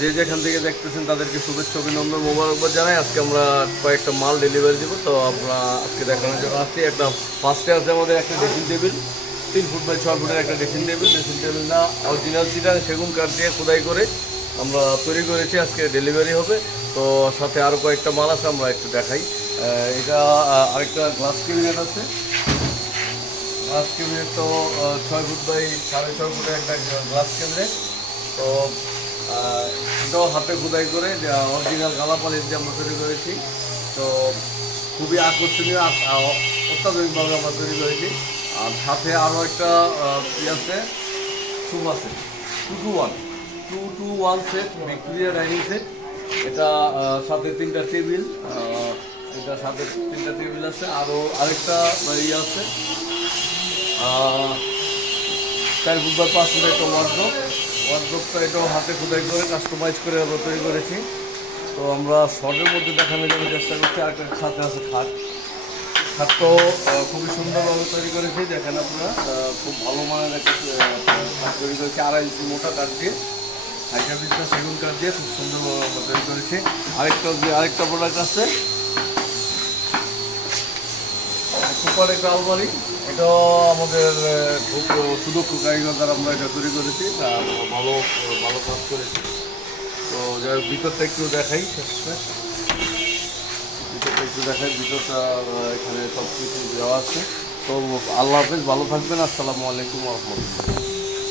যে যেখান থেকে দেখতেছেন তাদেরকে শুভেচ্ছা অভিনন্দন মোবারকবাদ জানাই। আজকে আমরা কয়েকটা মাল ডেলিভারি দেবো, তো আমরা আজকে দেখানোর জন্য আসছি। একটা ফার্স্টে আছে আমাদের একটা ড্রেসিং টেবিল, 3 ফুট বাই 6 ফুটের একটা ড্রেসিং টেবিলটা অরিজিনাল চিটাং সেগুন কাঠ দিয়ে খোদাই করে আমরা তৈরি করেছি। আজকে ডেলিভারি হবে। তো সাথে আরও কয়েকটা মাল আছে, আমরা একটু দেখাই। এটা আরেকটা গ্লাস ক্যাবিনেট আছে। গ্লাস ক্যাবিনেট তো 6 ফুট বাই 6.5 ফুটের একটা গ্লাস ক্যাবিনেট। তো এটাও হাতে খোদাই করে অরিজিনাল কালা পালিশ দিয়ে আমরা তৈরি করেছি। তো খুবই আকর্ষণীয়, অত্যাধুনিকভাবে আমরা তৈরি করেছি। আর সাথে আরও একটা আছে, sofa set, 2 to 1, 2 to 1 set, Victoria dining set. এটা সাথে 3টা টেবিল, এটা সাথে 3টা টেবিল আছে। আরও আরেকটা ইয়ে আছে, 4 ফুট বাই 5 ফুটের একটা ওয়ার্ড্রোবটা এটাও হাতে খোদাই করে কাস্টমাইজ করে আমরা তৈরি করেছি। তো আমরা শর্টের মধ্যে দেখানোর জন্য চেষ্টা করছি। আরেকটা সাথে আছে খাটটাও খুবই সুন্দরভাবে তৈরি করেছি। দেখেন আপনারা, খুব ভালো মানের একটা খাট তৈরি করেছি, 2.5 ইঞ্চি মোটা কাঠ দিয়ে, হাইটা বিস্তা সেগুন কাঠ দিয়ে খুব সুন্দরভাবে আমরা তৈরি করেছি। আরেকটা প্রোডাক্ট আছে, সুপার একটা আলমারি। এটাও আমাদের খুব সুদক্ষ কারিগর দ্বারা আমরা এটা তৈরি করেছি, ভালো ভালো কাজ করেছি। তো যাই হোক, ভিতরটা একটু দেখাই, ভিতরটা এখানে সব কিছু দেওয়া আছে। তো আল্লাহ হাফেজ, ভালো থাকবেন। আসসালামু আলাইকুম ওয়া রাহমাতুল্লাহ।